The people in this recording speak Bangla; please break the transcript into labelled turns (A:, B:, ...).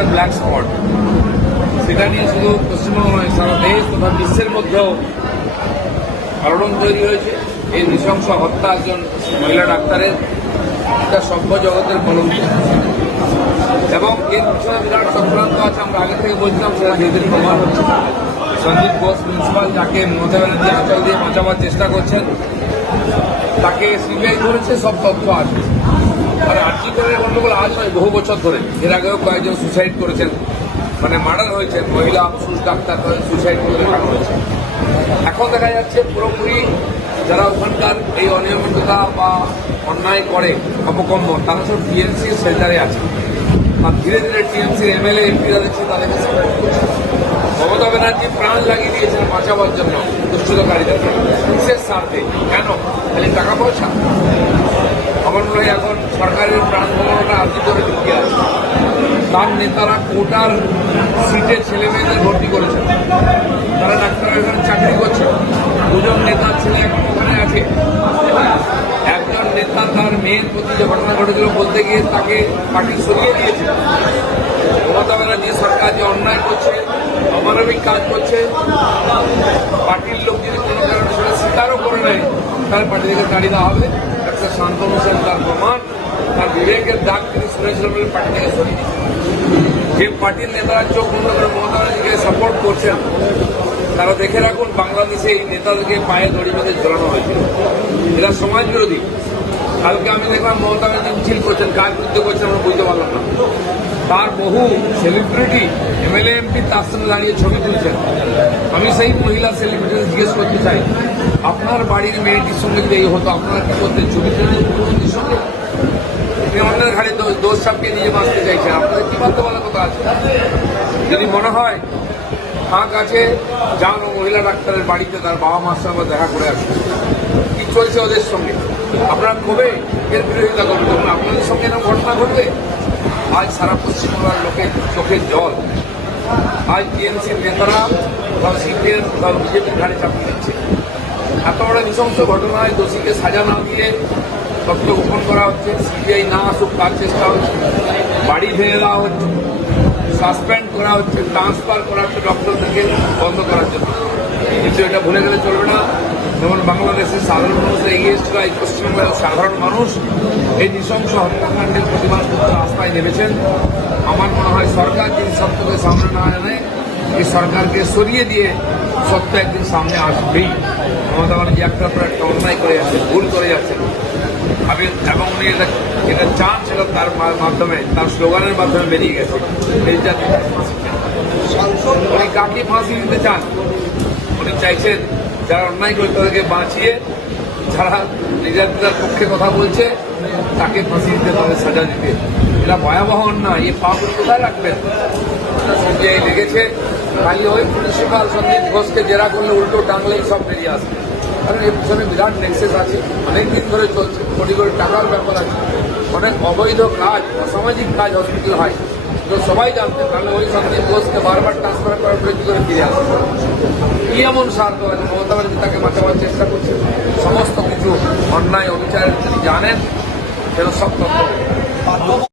A: একটা ব্ল্যাক স্পট সেটা নিয়ে শুধু পশ্চিমবঙ্গ নয়, সারা দেশ তথা বিশ্বের মধ্যেও আলোড়ন তৈরি হয়েছে। এই নৃশংস হত্যা একজন মহিলা ডাক্তারের এটা সভ্য জগতের কলঙ্ক। এবং এর পিছনে বিরাট চক্রান্ত আছে, আমরা আগে থেকে বলছিলাম, সেটা ধীরে ধীরে প্রমাণ হচ্ছে। সঞ্জীব ঘোষ প্রিন্সিপাল যাকে মমতা ব্যানার্জি আঁচল দিয়ে বাঁচাবার চেষ্টা করছেন, তাকে সিবিআই ধরেছে, সব তথ্য আছে আর আর্জি করে গন্ডগোল আজ নয়, বহু বছর ধরে। এর আগেও কয়েকজন সুসাইড করেছেন। মানে মার্ডার হয়েছে মহিলা পুরুষ ডাক্তার সুসাইড করে দেখানো হয়েছে এখন দেখা যাচ্ছে পুরোপুরি যারা ওখানকার এই অনিয়মিততা বা অন্যায় করে অপকম্ম তারা সব টিএমসির সেন্টারে আছে। আর ধীরে ধীরে টিএমসির এমএলএ এমপিরা দেখছে, তাদেরকে সাপোর্ট করছে। মমতা ব্যানার্জি প্রাণ লাগিয়ে দিয়েছেন বাঁচাবার জন্য দুশ্চিতকারীদেরকে বিশেষ স্বার্থে কেন? খালি টাকা পয়সা আমার মনে হয় এখন সরকারের প্রাণ ভ্রমণটা আর্জি করে ঢুকে আছে তার নেতারা কোটার সিটে ছেলে মেয়েদের ভর্তি করেছেন। তারা ডাক্তার এখানে চাকরি করছে। দুজন নেতার ছেলে এখন ওখানে আছে। একজন নেতা তার মেয়ের প্রতি যে ঘটনা ঘটেছিল বলতে গিয়ে তাকে পার্টি সরিয়ে দিয়েছে। মমতা ব্যানার্জি সরকার যে অন্যায় করছে, অমানবিক কাজ করছে, পার্টির লোক যদি কোনো কারণে সেটা স্বীকারও করে নেয় তাহলে পার্টি থেকে দাঁড়িয়ে দেওয়া হবে। একটা শান্ত সেন তার প্রমাণ। তার বিবেকের দাগ তিনি শুনেছিল বলে যে পার্টির নেতারা চোখ বন্ধ করে মমতা ব্যানার্জিকে সাপোর্ট করছেন, তারা দেখে রাখুন বাংলাদেশে এই নেতাদেরকে পায়ে দড়ি বেঁধে ঝোলানো হয়েছিল এরা সমাজ বিরোধী। কালকে আমি দেখলাম মমতা ব্যানার্জি মিছিল করছেন, কার বিরুদ্ধে করছেন আমরা বুঝতে পারলাম না। তার বহু সেলিব্রিটি এমএলএ এমপি তার সঙ্গে দাঁড়িয়ে ছবি তুলছেন। আমি সেই মহিলা সেলিব্রিটি জিজ্ঞেস করতে চাই আপনার বাড়ির মেয়েটির সঙ্গে যদি এই হতো, আপনারা কি করতেন? ছবি মুখ্যমন্ত্রীর অন্যের ঘাড়ে দোষ চাপিয়ে নিয়ে বাঁচতে চাইছেন। আপনাদের কি বাধ্য বলার কথা আছে? যদি মনে হয় ফাঁক আছে যান মহিলা ডাক্তারের বাড়িতে তার বাবা মার সঙ্গে দেখা করে আসুন। কি চলছে ওদের সঙ্গে? আপনারা কবে এর বিরোধিতা করবেন তখন আপনাদের সঙ্গে এরকম ঘটনা ঘটবে? আজ সারা পশ্চিমবাংলার লোকের চোখের জল। আজ টিএমসির নেতারা কোথাও সিপিএম কোথাও বিজেপির ঘাড়ে চাপিয়ে দিচ্ছে। এত বড় নৃশংস ঘটনায় দোষীকে সাজা না দিয়ে তথ্য গোপন করা হচ্ছে। সিবিআই না আসুক, তার চেষ্টা হচ্ছে। বাড়ি ভেঙে দেওয়া হচ্ছে। সাসপেন্ড করা হচ্ছে। ট্রান্সফার করা হচ্ছে ডক্টরদেরকে বন্ধ করার জন্য। কিন্তু এটা ভুলে গেলে চলবে না। যেমন বাংলাদেশের সাধারণ মানুষ এগিয়ে এসেছিল, এই পশ্চিমবঙ্গের সাধারণ মানুষ এই নৃশংস হত্যাকাণ্ডের প্রতিবাদ করতে রাস্তায় নেমেছেন। আমার মনে হয় সরকার যদি সত্যকে সামনে না আনে, এই সরকারকে সরিয়ে দিয়ে সত্য একদিন সামনে আসবেই। মমতা ব্যানার্জি একটার পর একটা অন্যায় করে যাচ্ছে ভুল করে যাচ্ছে। আমি এবং উনি এটা এটা চান ছিল তার মাধ্যমে, তার স্লোগানের মাধ্যমে বেরিয়ে গেছে। উনি কাকে ফাঁসি দিতে চান? উনি চাইছেন যারা অন্যায় করে তাদেরকে বাঁচিয়ে, যারা নির্যাতিতার পক্ষে কথা বলছে, তাকে ফাঁসি দিতে, তাদের সাজা দিতে। এটা ভয়াবহ অন্যায়। এই পাগুলো কোথায় রাখবেন? সিবিআই লেগেছে খালি ওই প্রিন্সিপাল সন্দীপ ঘোষকে জেরা করলে উল্টো টাংলেই সব বেরিয়ে আসবে। কারণ এর পিছনে বিরাট নেক্সেস আছে অনেক দিন ধরে চলছে কোটি কোটি টাকার ব্যাপার আছে, অনেক অবৈধ কাজ, অসামাজিক কাজ হসপিটাল হয়। তো সবাই জানতেন তাহলে ওই সন্দীপ ঘোষকে বারবার ট্রান্সফার করার পরে কি করে ফিরে আসবে? কি এমন স্বার্থ আছে মমতা ব্যানার্জি তাকে বাঁচাবার চেষ্টা করছে। সমস্ত কিছু অন্যায় অবিচারের তিনি জানেন, সেটা সব